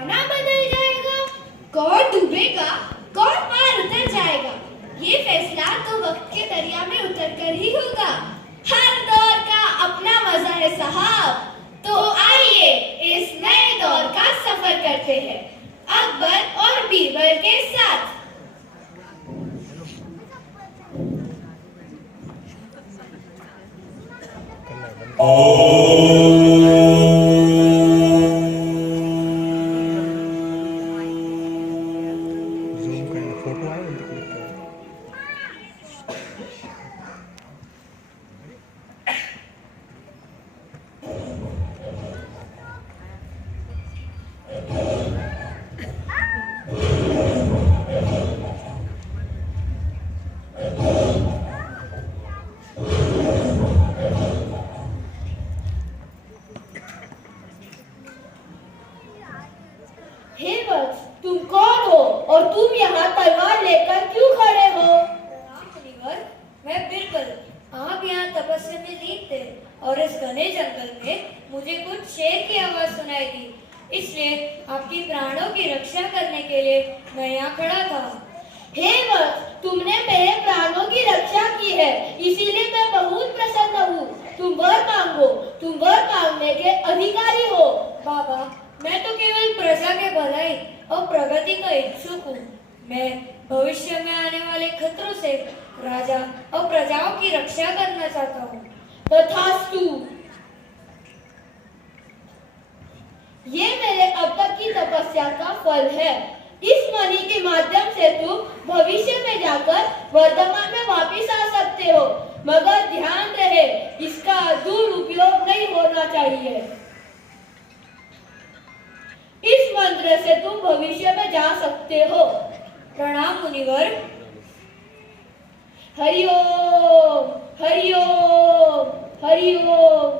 जमाना बदल जाएगा। कौन डूबेगा, कौन पार उतर जाएगा, ये फैसला तो वक्त के दरिया में उतरकर ही होगा। हर दौर का अपना मजा है साहब। तो आइए इस नए दौर का सफर करते हैं अकबर और बीरबल के साथ। तुम कौन हो और तुम यहाँ तलवार लेकर क्यों खड़े हो? मैं बिरबल, आप यहाँ तपस्या में लीन थे और इस घने जंगल में मुझे कुछ शेर की आवाज सुनाई दी, इसलिए आपकी प्राणों की रक्षा करने के लिए मैं यहाँ खड़ा था। हे वत्स, तुमने मेरे प्राणों की रक्षा की है, इसीलिए मैं बहुत प्रसन्न हूँ। तुम वर मांगो, तुम वर मांगने के अधिकारी हो। बाबा, मैं तो केवल प्रजा के भलाई और प्रगति का इच्छुक हूँ। मैं भविष्य में आने वाले खतरों से राजा और प्रजाओं की रक्षा करना चाहता हूँ। तथास्तु। ये मेरे अब तक की तपस्या का फल है। इस मणि के माध्यम से तुम भविष्य में जाकर वर्तमान में वापिस आ सकते हो, मगर ध्यान रहे इसका दुरुपयोग नहीं होना चाहिए। इस मंत्र से तुम भविष्य में जा सकते हो। प्रणाम मुनिवर। हरिओम हरिओम हरिओम।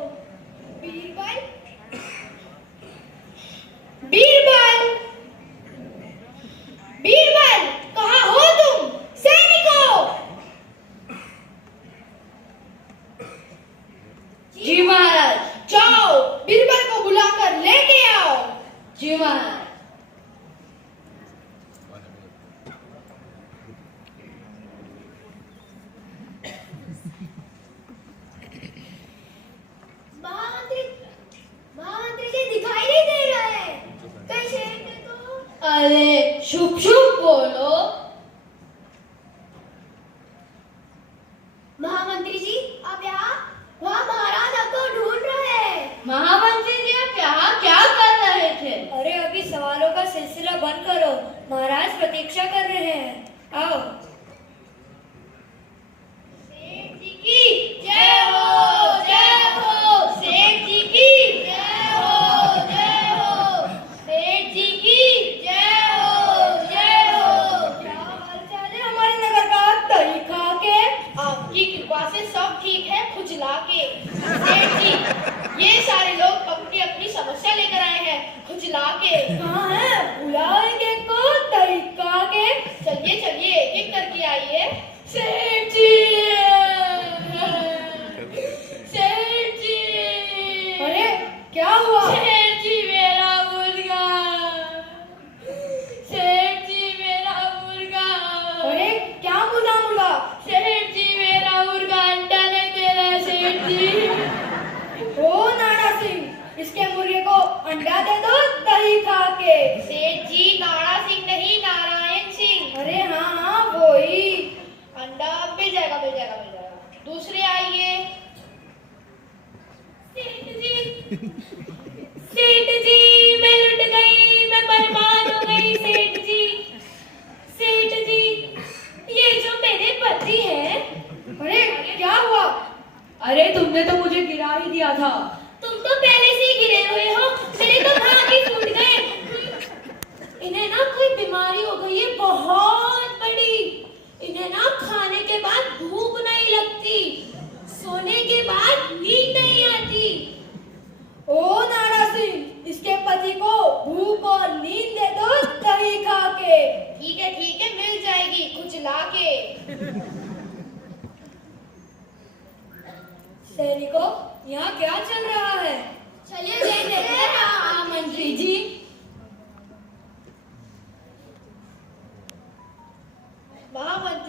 बीरबल, बीरबल, बीरबल, कहाँ हो तुम? सैनिकों! जी महाराज। जाओ, बीरबल को बुलाकर लेके आओ। जी महाराज। महामंत्री जी दिखाई नहीं दे रहे। कैसे थे तो? अरे शुभ शुभ बोलो। महामंत्री जी आप यहाँ? वहाँ महाराज आपको ढूंढ रहे हैं। महामंत्री जी आप यहाँ क्या कर रहे थे? अरे अभी सवालों का सिलसिला बंद करो, महाराज प्रतीक्षा कर रहे हैं। आओ। सेठ जी की जय हो, जय हो। सेठ जी की जय हो, जय हो। सेठ जी की जय हो, जय हो। क्या हालचाल है हमारे नगर का? दही खा के आपकी कृपा से सब ठीक है, खुजला के। सेठ जी, ये सारे लोग अपनी अपनी समस्या लेकर आए हैं, खुजला के। कहाँ है? बुलाएंगे को दही खा के। चलिए चलिए एक एक करके आइए। सेठ जी, सेठ जी। अरे क्या हुआ? सेठ जी मेरा मुर्गा, सेठ जी मेरा मुर्गा। अरे क्या मुर्गा? मुर्गा? सेठ जी मेरा मुर्गा अंडा नहीं दे रहा है। सेठ जी। ओ नाना सिंह, इसके मुर्गे को अंडा दे दो दही खा के। सेठ जी नाना सिंह नहीं, नारायण सिंह। अरे हाँ हाँ वो ही।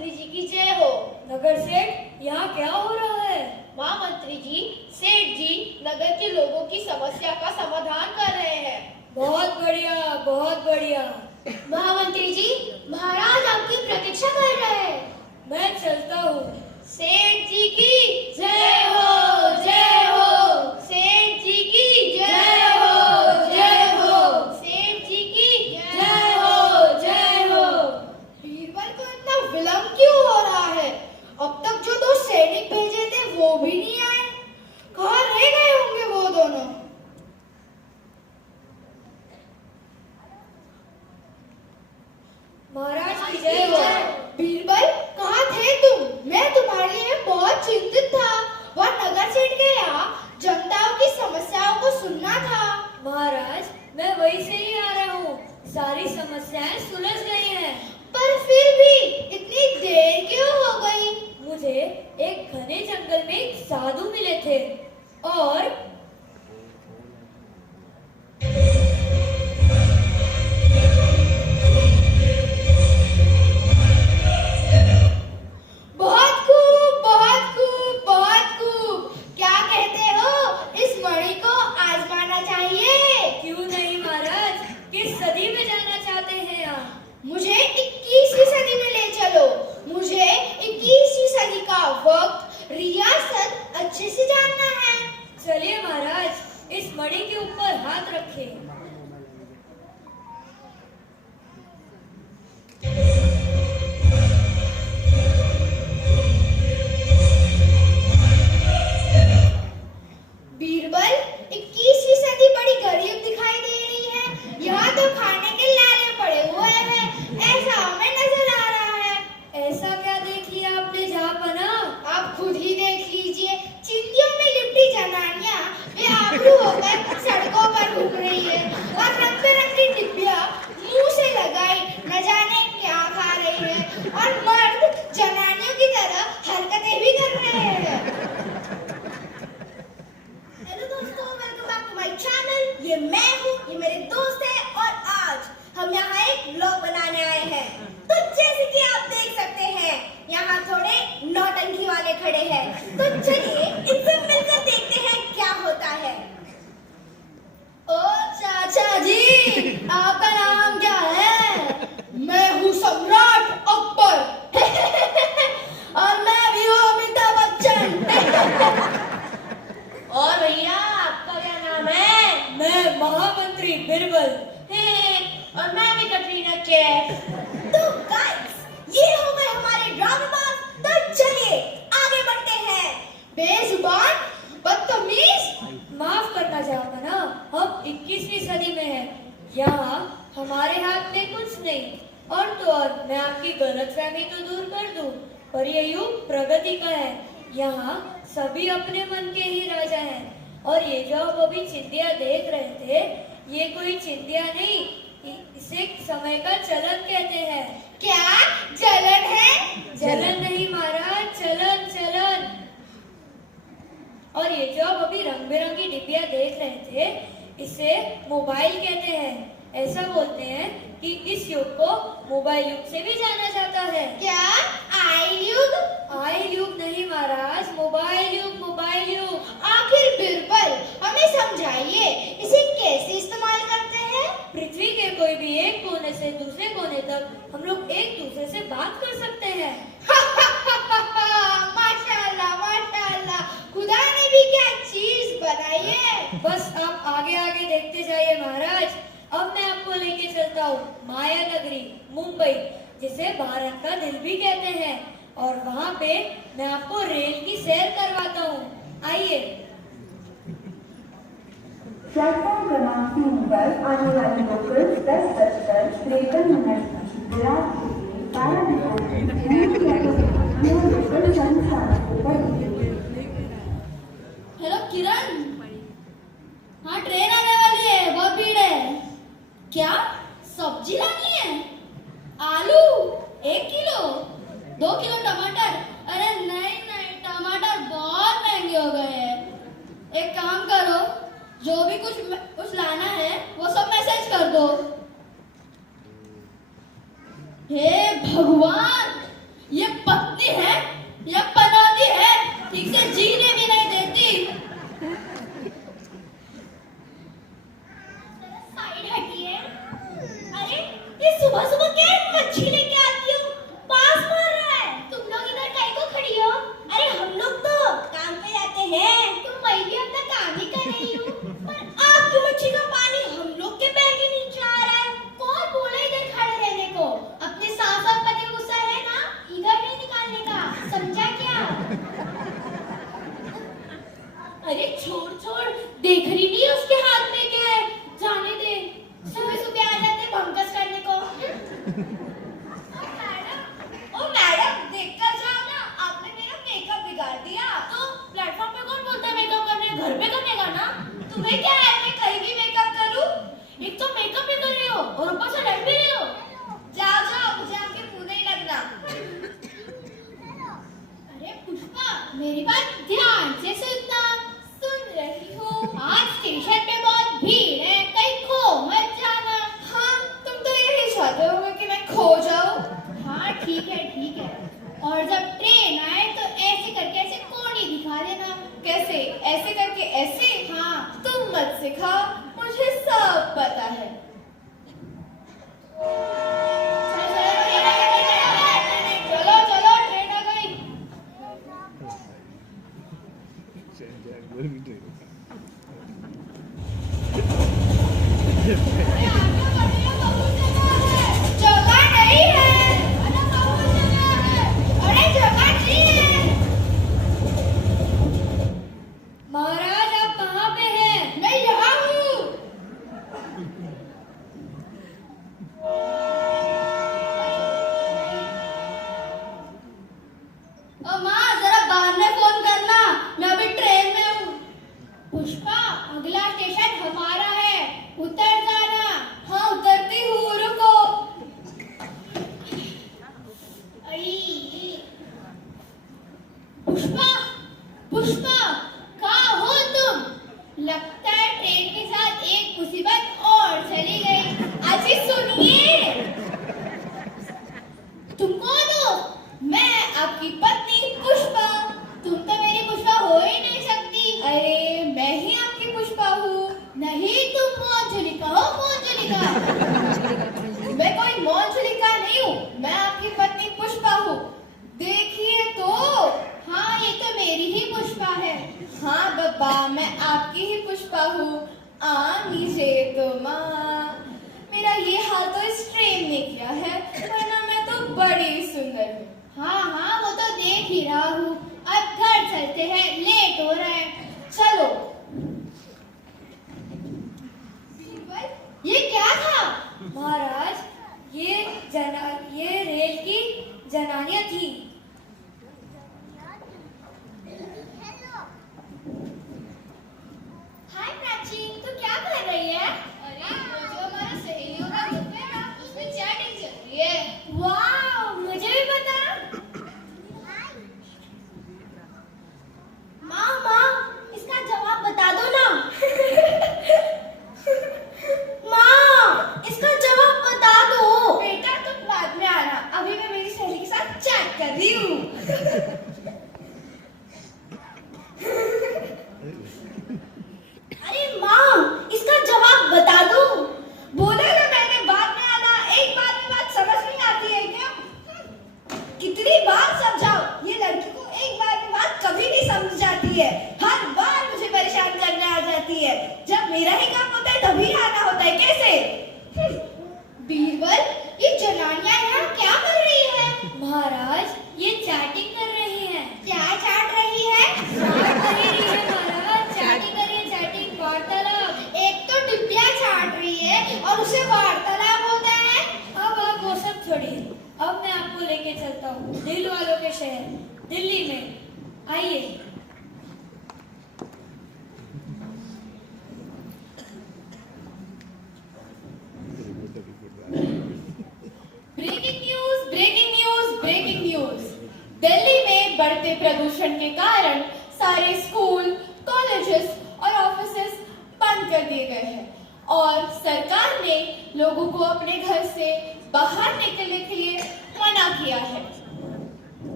महामंत्री जी की जय हो। नगर सेठ, यहाँ क्या हो रहा है? महामंत्री जी, सेठ जी नगर के लोगों की समस्या का समाधान कर रहे हैं। बहुत बढ़िया, बहुत बढ़िया। महामंत्री जी, महाराज आपकी प्रतीक्षा कर रहे हैं। मैं चलता हूँ। सेठ जी की जय हो, जय हो। सेठ जी की जय हो, जय हो। सेठ जी की जय हो, जय हो। बीरबल को इतना विलंब क्यों हो रहा है? अब तक जो 2 सैनिक भेजे थे वो भी नहीं आए। कहाँ रह गए होंगे वो दोनों? महाराज की जय हो। बीरबल, कहाँ थे तुम? मैं तुम्हारे लिए बहुत चिंतित था। वह नगर सेठ के यहाँ जनताओं की समस्याओं को सुनना था। महाराज, मैं वहीं से ही आ रहा हूँ। सारी समस्याएं सुलझ गई हैं। पर फिर भी इतनी देर क्यों हो गई? मुझे एक घने जंगल में एक साधु मिले थे और बहुत खूब, बहुत खूब, बहुत खूब। क्या कहते हो? इस मणि को आजमाना चाहिए। क्यों नहीं महाराज? किस सदी में जाना चाहते हैं आप? मुझे 21वीं सदी में ले चलो। मुझे 21वीं सदी का वक्त, रियासत अच्छे से जानना है। चलिए महाराज, इस मणि के ऊपर हाथ रखें। बीरबल, 21वीं सदी बड़ी गरीब दिखाई दे रही है। यहाँ तो खाने के लाले पड़े हुए हैं, ऐसा हमें नजर आ रहा है। ऐसा क्या देख लिया आपने जहाँपना? आप खुद ही देख लीजिए। चिंदियों में लिपटी जनानियां बेआबरू होकर सड़कों पर घूम रही है और रंग बिरंगी डिब्बियां मुंह से लगाई न जाने क्या खा रही है, और मर्द जनानियों की तरह हरकतें भी कर रहे हैं। हेलो दोस्तों, welcome back to my channel. ये मैं हूँ, ये मेरे दोस्त है, और आज हम यहाँ एक व्लॉग बनाने आए हैं। तो जैसे कि आप देख सकते हैं, यहाँ थोड़े नौटंकी वाले खड़े हैं। तो चलिए इनसे मिलकर देखते हैं क्या होता है। ओ चाचा जी, आपका नाम क्या है? मैं हूँ सम्राट अकबर। और मैं भी हूँ अमिताभ बच्चन। और भैया, आपका क्या नाम है? मैं महामंत्री बिरबल। और मैं भी कटरीना कैफ। तो गाइस, ये हो गए हमारे ड्रामेबाज। तो चलिए आगे बढ़ते हैं। बेजुबान, बदतमीज। माफ करना चाहता ना, हम 21वीं सदी में हैं। यहाँ हमारे हाथ में कुछ नहीं। और तो और मैं आपकी गलतफहमी तो दूर कर दूं, पर ये युग प्रगति का है। यहाँ सभी अपने मन के ही राजा हैं। और ये जो आप अभी चिंदिया देख रहे थे, ये कोई चिंदिया नहीं, इसे समय का चलन कहते हैं। क्या जलन है? जलन नहीं महाराज, चलन चलन। और ये जो आप अभी रंग बिरंगी डिब्बियां देख रहे थे, इसे मोबाइल कहते हैं। ऐसा बोलते हैं कि इस युग को मोबाइल युग से भी जाना जाता है। क्या आई युग? आई युग नहीं महाराज, मोबाइल युग, मोबाइल युग। आखिर बिरबल, हमें समझाइए, इसे कैसे इस्तेमाल करते हैं? पृथ्वी के कोई भी एक कोने से दूसरे कोने तक हम लोग एक दूसरे से बात कर सकते हैं। माशाल्लाह, माशाल्लाह, खुदा ने भी क्या चीज बनाई है। बस आप आगे आगे देखते जाइए महाराज। अब मैं आपको लेके चलता हूँ माया नगरी, मुंबई, जिसे भारत का दिल भी कहते हैं। और वहाँ पे मैं आपको रेल की सैर करवाता हूँ। आइए। प्लेटफॉर्म क्रमांक 3 पर आने वाली लोकल 10:53 विराट के लिए पाया लोकल संस्थानों को पढ़ेंगे। हेलो किरण, हाँ ट्रेन आने वाली है, बहुत भीड़ है। क्या सब्जी लानी है? आलू 1 किलो, 2 किलो टमाटर? अरे नहीं नहीं, टमाटर बहुत महंगे हो गए हैं। एक काम करो, जो भी कुछ लाना है वो सब मैसेज कर दो। हे भगवान, ये पत्नी है या पनौती है, ठीक से जीने भी नहीं देती। साइड हटिए। अरे ये सुबह सुबह क्या मच्छी लेके आती हो, पास मार रहा है। तुम लोग इधर काहे को खड़ी हो? अरे हम लोग तो काम पे जाते हैं, तो मैं भी अपना काम ही कर रही हूँ। पर आपकी मच्छी का पानी हम लोग के पैर के नीचे आ रहा है। कौन बोला इधर खड़े रहने को? अपने साफ साफ पति को गुस्सा है ना, इधर नहीं निकालने का, समझा क्या? अरे छोड़ छोड़, देख रही नहीं है उसके हाथ में क्या है, जाने दे। सुबह सुबह आ जाते भंकस करने को। ओ मैडम, देखकर जाओ ना, आपने मेरा मेकअप बिगाड़ दिया। तो प्लेटफॉर्म पे कौन बोलता है मेकअप करने, घर पे करने का ना। तुम्हें क्या है, मैं कहीं भी मेकअप करूं? एक तो मेकअप भी कर रही हो और ऊपर से लड़ भी रही हो। जाओ जाओ, मुझे आपके मुंह नहीं लगना। अरे पुष्पा, मेरी बात ध्यान से सुनना। सुन रही हूँ। आज स्टेशन पे बहुत भीड़ है, कहीं खो मत जाना। हाँ, तुम तो यही चाहते होगे कि मैं खो जाऊँ। हाँ ठीक है ठीक है। और जब ट्रेन आए तो ऐसे करके ऐसे कोड़ी दिखा देना। कैसे? ऐसे करके ऐसे? हाँ। तुम मत सिखाओ, मुझे सब पता है। चलो चलो, ट्रेन आ गई। जगह नहीं है। अरे बहुत जगह है। अरे जगह नहीं है। महाराज आप कहाँ पे हैं? मैं यहाँ हूँ। माँ, जरा बाद में फोन करना, मैं अभी ट्रेन में हूँ। पुष्पा, अगला स्टेशन हमारा है, उतर जाना। हाँ उतरती हूँ, रुको। पुष्पा, पुष्पा, कहाँ हो तुम? लगता है ट्रेन के साथ एक मुसीबत और चली गई। अजी सुनिए। तुम कौन हो? मैं आपकी पत्नी पुष्पा। तुम तो मेरी पुष्पा हो ही नहीं सकती। अरे मैं ही आपकी पुष्पा हूँ। नहीं, तुम मोंजुलिका हो, मोंजुलिका। मैं कोई मोंजुलिका नहीं हूँ, मैं आपकी पत्नी पुष्पा हूँ। देखिए तो, हाँ ये तो मेरी ही पुष्पा है। हाँ बब्बा, मैं आपकी ही पुष्पा हूँ। नीचे तो माँ, मेरा ये हाल तो इस ट्रेन ने किया है, वरना मैं तो बड़ी सुंदर हूँ। हाँ हाँ, वो तो देख ही रहा हूँ। अब घर चलते हैं, लेट हो रहा है। चलो। ये क्या था? महाराज ये रेल की जनानियां थी। हाय प्राची, तू क्या कर रही है? अरे वो जो हमारा सहेलियों का ग्रुप है ना, उसमें चैटिंग चल रही है। वाह, मुझे भी पता। माँ, इसका जवाब बता दो ना। माँ, इसका जवाब बता दो। बेटा तुम बाद में आना, अभी मैं मेरी सहेली के साथ चैट कर रही हूँ। अरे माँ, इसका जवाब बता दो। बोला ना मैंने, बाद में आना। एक बार में बात समझ नहीं आती है क्या? कितनी बार समझाओ, ये लड़की को एक बार में बात कभी नहीं समझ जाती है। हर बार मुझे परेशान करने आ जाती है। जब मेरा ही काम होता है तभी आना होता है, कैसे? बीरबल, ये जनानियां यहाँ क्या कर रही है? महाराज ये चैटिंग कर रही हैं। क्या चाट रही है? चाट कर ही रही है महाराज, चैटिंग कर रही है, चैटिंग, वार्तालाप। एक तो डिब्बियां चाट रही है और उसे वार्तालाप होता है। अब आप वो सब छोड़िए, अब मैं आपको लेके चलता हूँ दिल वालों के शहर, दिल्ली में। आइए। Breaking news, breaking news, breaking news. Delhi में बढ़ते प्रदूषण के कारण सारे स्कूल, कॉलेजेस और ऑफिसेस बंद कर दिए गए हैं और सरकार ने लोगों को अपने घर से बाहर निकलने के लिए मना किया है।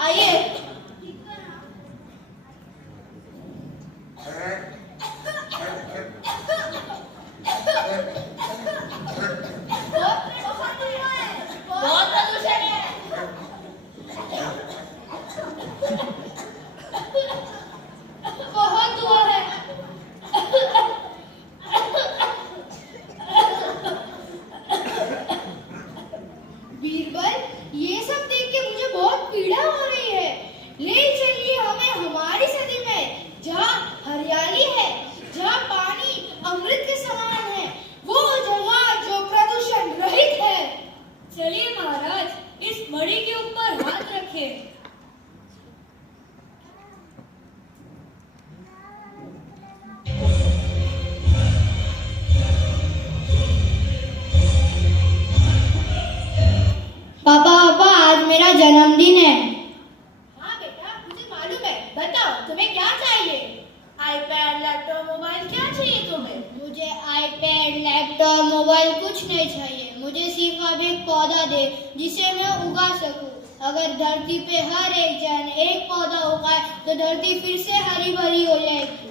आइए। बहुत प्रदूषण है। बहुत हुआ है। बीरबल, ये सब देख के मुझे बहुत पीड़ा हो रही है। ले चलिए हमें हमारी सदी में, जहाँ हरियाली है, जहाँ पानी अमृत के समान है, वो जगह जो प्रदूषण रहित है। चलिए महाराज, इस मणि के ऊपर हाथ रखें। पापा पापा, आज मेरा जन्मदिन है। हाँ बेटा, मुझे मालूम है। बताओ तुम्हें क्या चाहिए? आईपैड, लैपटॉप, मोबाइल, क्या चाहिए तुम्हें? मुझे आईपैड, लैपटॉप, मोबाइल कुछ नहीं चाहिए। मुझे सिर्फ अब एक पौधा दे जिसे मैं उगा सकूं। अगर धरती पे हर एक जन एक पौधा उगाए तो धरती फिर से हरी भरी हो जाएगी।